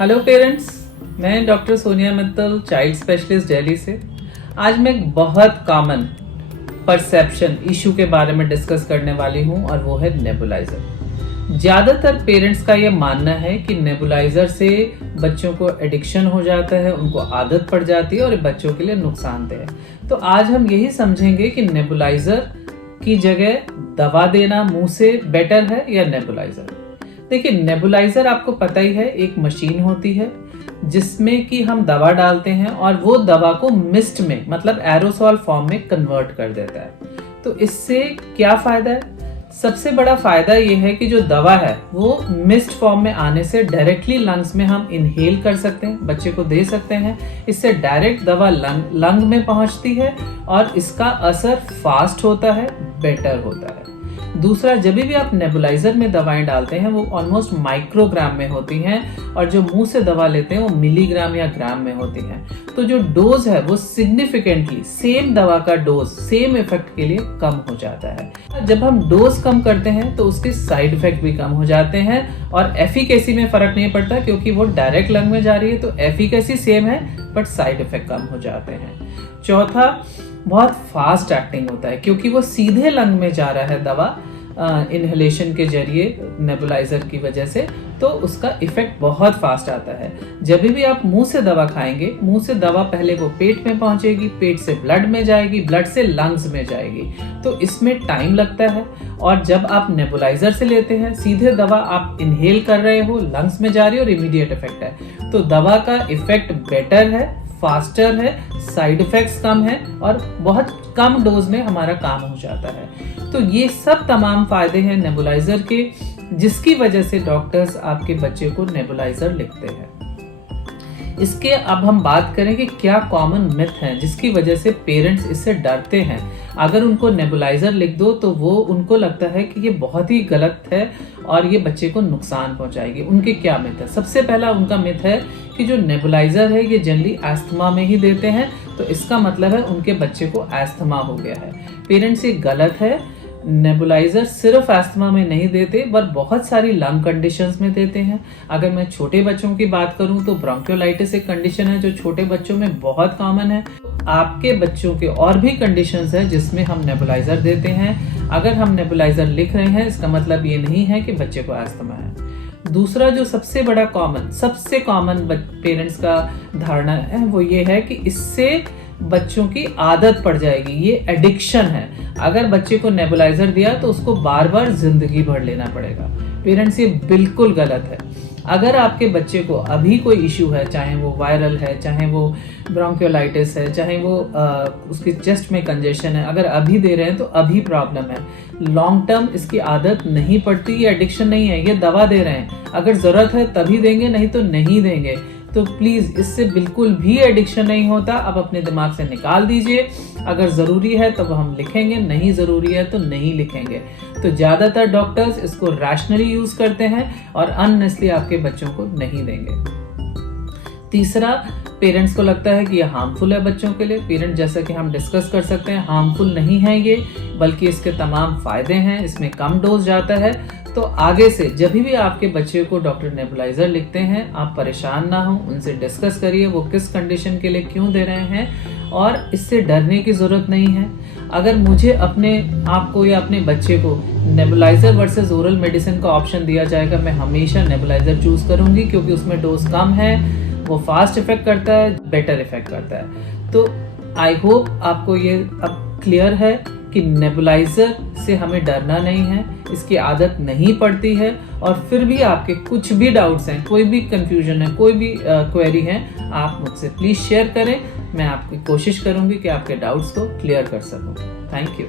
Hello parents, मैं doctor Sonia Mittal, child specialist Delhi से। आज मैं एक बहुत कॉमन परसेप्शन इशू के बारे में डिस्कस करने वाली हूं और वो है नेबुलाइजर। ज़्यादातर पेरेंट्स का ये मानना है कि नेबुलाइजर से बच्चों को एडिक्शन हो जाता है, उनको आदत पड़ जाती है और ये बच्चों के लिए नुकसानदेह है। तो आज हम यही समझेंगे कि नेबुलाइजर की जगह दवा देना मुंह से बेटर है या नेबुलाइजर। देखिए, नेबुलाइजर आपको पता ही है, एक मशीन होती है जिसमें कि हम दवा डालते हैं और वो दवा को मिस्ट में मतलब एरोसॉल फॉर्म में कन्वर्ट कर देता है। तो इससे क्या फायदा है? सबसे बड़ा फायदा ये है कि जो दवा है वो मिस्ट फॉर्म में आने से डायरेक्टली लंग्स में हम इनहेल कर सकते हैं, बच्चे को दे सकते हैं। इससे डायरेक्ट दवा लंग में पहुंचती है और इसका असर फास्ट होता है, बेटर होता है। दूसरा, जब भी आप नेबुलाइजर में दवाएं डालते हैं वो ऑलमोस्ट माइक्रोग्राम में होती हैं और जो मुंह से दवा लेते हैं वो मिलीग्राम या ग्राम में होती हैं। तो जो डोज है वो सिग्निफिकेंटली सेम दवा का डोज सेम इफेक्ट के लिए कम हो जाता है। जब हम डोज कम करते हैं तो उसके साइड इफेक्ट भी कम हो जाते हैं और एफिकेसी में फर्क नहीं पड़ता क्योंकि वो डायरेक्ट लंग में जा रही है। तो एफिकेसी सेम है बट साइड इफेक्ट कम हो जाते हैं। चौथा, बहुत फास्ट एक्टिंग होता है क्योंकि वो सीधे लंग में जा रहा है दवा इनहेलेशन के जरिए नेबुलाइजर की वजह से, तो उसका इफेक्ट बहुत फास्ट आता है। जब भी आप मुंह से दवा खाएंगे, मुंह से दवा पहले वो पेट में पहुंचेगी, पेट से ब्लड में जाएगी, ब्लड से लंग्स में जाएगी, तो इसमें टाइम लगता है। और जब आप नेबुलाइजर से लेते हैं, सीधे दवा आप इनहेल कर रहे हो, लंग्स में जा रही है और इमीडिएट इफेक्ट है। तो दवा का इफेक्ट बेटर है, फास्टर है, साइड इफेक्ट्स कम है और बहुत कम डोज में हमारा काम हो जाता है। तो ये सब तमाम फायदे हैं नेबुलाइजर के, जिसकी वजह से डॉक्टर्स आपके बच्चे को नेबुलाइजर लिखते हैं। इसके अब हम बात करें कि क्या कॉमन मिथ है जिसकी वजह से पेरेंट्स इससे डरते हैं। अगर उनको नेबुलाइजर लिख दो तो वो उनको लगता है कि ये बहुत ही गलत है और ये बच्चे को नुकसान पहुंचाएगी। उनके क्या मिथ है? सबसे पहला उनका मिथ है कि जो नेबुलाइजर है ये जनरली अस्थमा में ही देते हैं, तो इसका मतलब है उनके बच्चे को अस्थमा हो गया है। पेरेंट्स, ये गलत है। नेबुलाइजर सिर्फ अस्थमा में नहीं देते पर बहुत सारी लंग कंडीशंस में देते हैं। अगर मैं छोटे बच्चों की बात करूं तो ब्रोंकियोलाइटिस एक कंडीशन है जो छोटे बच्चों में बहुत कॉमन है। आपके बच्चों के और भी कंडीशंस है जिसमें हम नेबुलाइजर देते हैं। अगर हम नेबुलाइजर लिख रहे हैं इसका मतलब ये नहीं है कि बच्चे को अस्थमा है। दूसरा, जो सबसे कॉमन पेरेंट्स का धारणा है वो ये है कि इससे बच्चों की आदत पड़ जाएगी, ये एडिक्शन है। अगर बच्चे को नेबुलाइजर दिया तो उसको बार बार जिंदगी भर लेना पड़ेगा। पेरेंट्स, ये बिल्कुल गलत है। अगर आपके बच्चे को अभी कोई इशू है, चाहे वो वायरल है, चाहे वो ब्रोंकियोलाइटिस है, चाहे वो उसकी चेस्ट में कंजेशन है, अगर अभी दे रहे हैं तो अभी प्रॉब्लम है। लॉन्ग टर्म इसकी आदत नहीं पड़ती, ये एडिक्शन नहीं है। ये दवा दे रहे हैं, अगर जरूरत है तभी देंगे, नहीं तो नहीं देंगे। तो प्लीज, इससे बिल्कुल भी एडिक्शन नहीं होता। आप अपने दिमाग से निकाल दीजिए। अगर जरूरी है तो हम लिखेंगे, नहीं जरूरी है तो नहीं लिखेंगे। तो ज्यादातर डॉक्टर्स इसको रैशनली यूज करते हैं और अननेसली आपके बच्चों को नहीं देंगे। तीसरा, पेरेंट्स को लगता है कि ये हार्मफुल है बच्चों के लिए। पेरेंट्स, जैसा कि हम डिस्कस कर सकते हैं, हार्मफुल नहीं है ये, बल्कि इसके तमाम फायदे हैं। इसमें कम डोज जाता है। तो आगे से जब भी आपके बच्चे को डॉक्टर नेबुलाइजर लिखते हैं, आप परेशान ना हो, उनसे डिस्कस करिए वो किस कंडीशन के लिए क्यों दे रहे हैं और इससे डरने की जरूरत नहीं है। अगर मुझे अपने आपको या अपने बच्चे को नेबुलाइजर वर्सेस ओरल मेडिसिन का ऑप्शन दिया जाएगा, मैं हमेशा नेबुलाइजर चूज करूंगी क्योंकि उसमें डोज कम है, वो फास्ट इफेक्ट करता है, बेटर इफेक्ट करता है। तो आई होप आपको ये अब क्लियर है कि नेबुलाइजर से हमें डरना नहीं है, इसकी आदत नहीं पड़ती है। और फिर भी आपके कुछ भी डाउट्स हैं, कोई भी कंफ्यूजन है, कोई भी क्वेरी है, आप मुझसे प्लीज शेयर करें। मैं आपकी कोशिश करूंगी कि आपके डाउट्स को क्लियर कर सकूं। Thank you.